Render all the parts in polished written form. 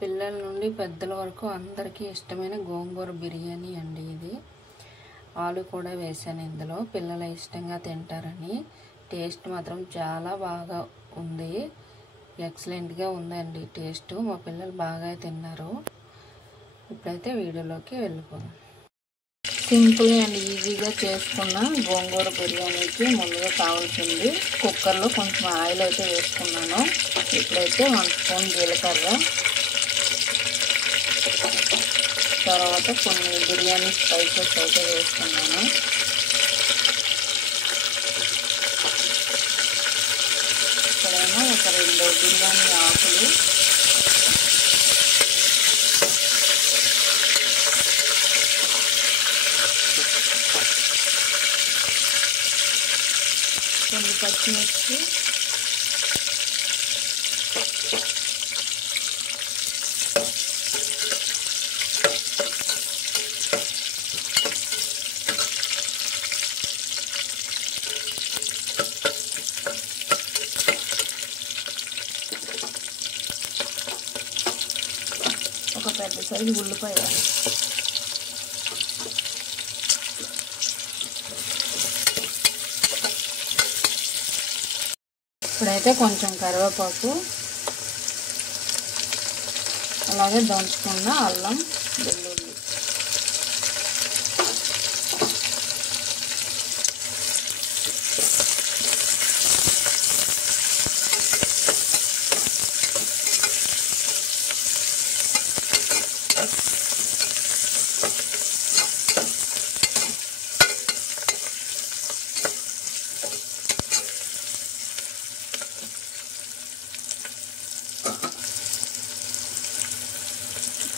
పిల్లల నుండి పెద్దల వరకు అందరికీ ఇష్టమైన గోంగూర బిర్యానీ అండి ఇది. ఆలు కూడా వేసాను ఇందులో, పిల్లలు ఇష్టంగా తింటారని. టేస్ట్ మాత్రం చాలా బాగా ఉంది, ఎక్సలెంట్గా ఉందండి టేస్ట్. మా పిల్లలు బాగా తిన్నారు. ఇప్పుడైతే వీడియోలోకి వెళ్ళిపోదాం. సింపుల్ అండ్ ఈజీగా చేసుకున్న గోంగూర బిర్యానీకి ముందుగా కావాల్సింది కుక్కర్లో కొంచెం ఆయిల్ అయితే వేసుకున్నాను. ఇప్పుడైతే 1 స్పూన్ జీలకర్ర, తర్వాత కొన్ని బిర్యానీ స్పైసెస్ అయితే వేసుకున్నాను. ఇక్కడేమో ఒక 2 బిర్యానీ ఆకులు, కొన్ని పచ్చిమిర్చి, ఒక పెద్ద సైజు ఉల్లిపాయ, ఇప్పుడైతే కొంచెం కరివేపాకు, అలాగే దంచుకున్న అల్లం వెల్లుల్లి,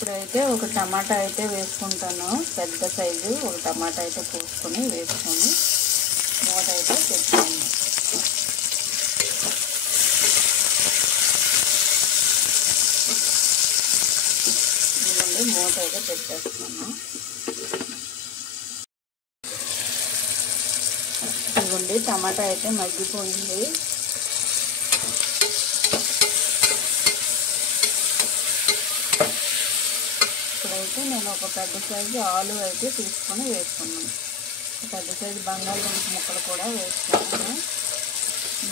ఇప్పుడైతే ఒక టమాటా అయితే వేసుకుంటాను. పెద్ద సైజు ఒక టమాటా అయితే కోసుకొని వేసుకొని మూత అయితే పెట్టాను. ఇదిగోండి మూత అయితే పెట్టేస్తున్నాను. ఇదిగోండి టమాటా అయితే మగ్గిపోయింది. ఇప్పుడైతే నేను ఒక పెద్ద సైజు ఆలు అయితే తీసుకొని వేసుకున్నాను. పెద్ద సైజు బంగాళదుంప ముక్కలు కూడా వేసుకున్నాను.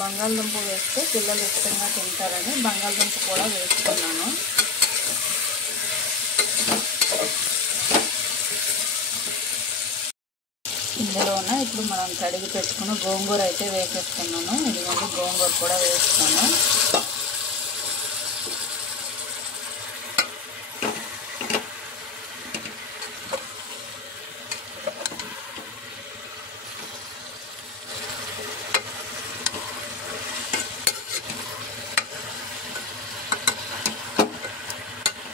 బంగాళదుంప వేస్తే పిల్లలు ఇష్టంగా తింటారని బంగాళదుంప కూడా వేసుకున్నాను. ఇందులోనే ఇప్పుడు మనం కడిగి పెట్టుకున్న గోంగూర అయితే వేసేసుకున్నాను. ఇదిగోండి గోంగూర కూడా వేసుకున్నాను.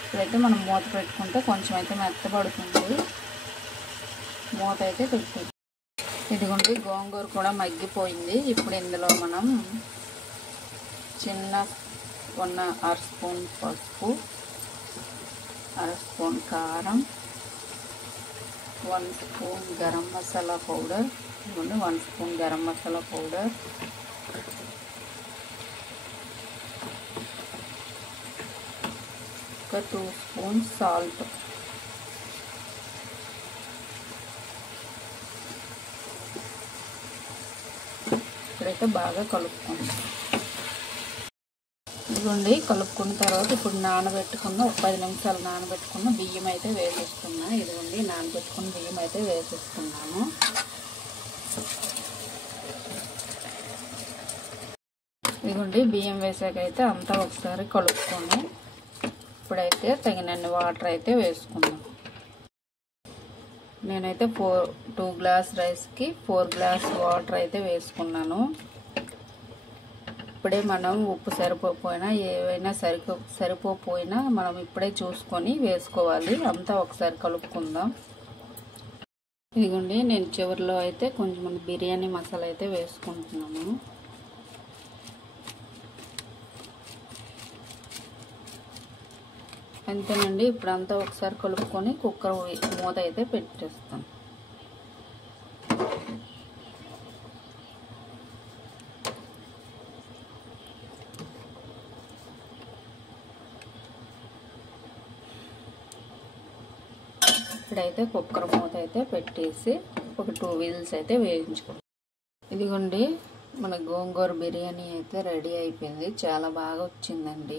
ఇప్పుడైతే మనం మూత పెట్టుకుంటే కొంచెం అయితే మెత్తబడుతుంది. మూత అయితే పెట్టేది. ఇదిగోండి గోంగూర కూడా మగ్గిపోయింది. ఇప్పుడు ఇందులో మనం చిన్న 1/2 స్పూన్ పసుపు, 1/2 స్పూన్ కారం, 1 స్పూన్ గరం మసాలా పౌడర్, ఇదిగోండి 1 స్పూన్ గరం మసాలా పౌడర్, ఒక 2 స్పూన్స్ సాల్ట్, ఇప్పుడైతే బాగా కలుపుకోండి. ఇదిగోండి కలుపుకున్న తర్వాత ఇప్పుడు నానబెట్టుకున్న ఒక 10 నిమిషాలు నానబెట్టుకున్న బియ్యం అయితే వేసేస్తున్నా. ఇదిగోండి నానబెట్టుకున్న బియ్యం అయితే వేసేస్తున్నాను. ఇదిగోండి బియ్యం వేసాకైతే అంతా ఒకసారి కలుపుకొని ఇప్పుడైతే తగినన్ని వాటర్ అయితే వేసుకుందాం. నేనైతే 2 గ్లాస్ రైస్కి 4 గ్లాస్ వాటర్ అయితే వేసుకున్నాను. ఇప్పుడే మనం ఉప్పు సరిపోయినా ఏవైనా సరిపోయినా మనం ఇప్పుడే చూసుకొని వేసుకోవాలి. అంతా ఒకసారి కలుపుకుందాం. ఇదిగోండి నేను చివరిలో అయితే కొంచెం బిర్యానీ మసాలా అయితే వేసుకుంటున్నాను. అంతేనండి. ఇప్పుడు అంతా ఒకసారి కలుపుకొని కుక్కర్ మూత అయితే పెట్టేస్తాను. ఇప్పుడైతే కుక్కర్ మూత అయితే పెట్టేసి ఒక 2 విజిల్స్ అయితే వేయించుకుంటాం. ఇదిగోండి మన గోంగూర బిర్యానీ అయితే రెడీ అయిపోయింది. చాలా బాగా వచ్చిందండి,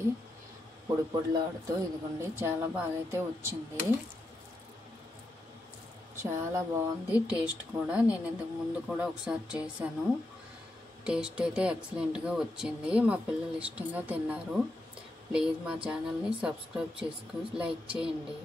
పొడి పొడిలాడుతూ. ఇదిగోండి చాలా బాగా అయితే వచ్చింది, చాలా బాగుంది టేస్ట్ కూడా. నేను ఇంతకు ముందు కూడా ఒకసారి చేశాను, టేస్ట్ అయితే ఎక్సలెంట్గా వచ్చింది. మా పిల్లలు ఇష్టంగా తిన్నారు. ప్లీజ్ మా ఛానల్ని సబ్స్క్రైబ్ చేసుకుని లైక్ చేయండి.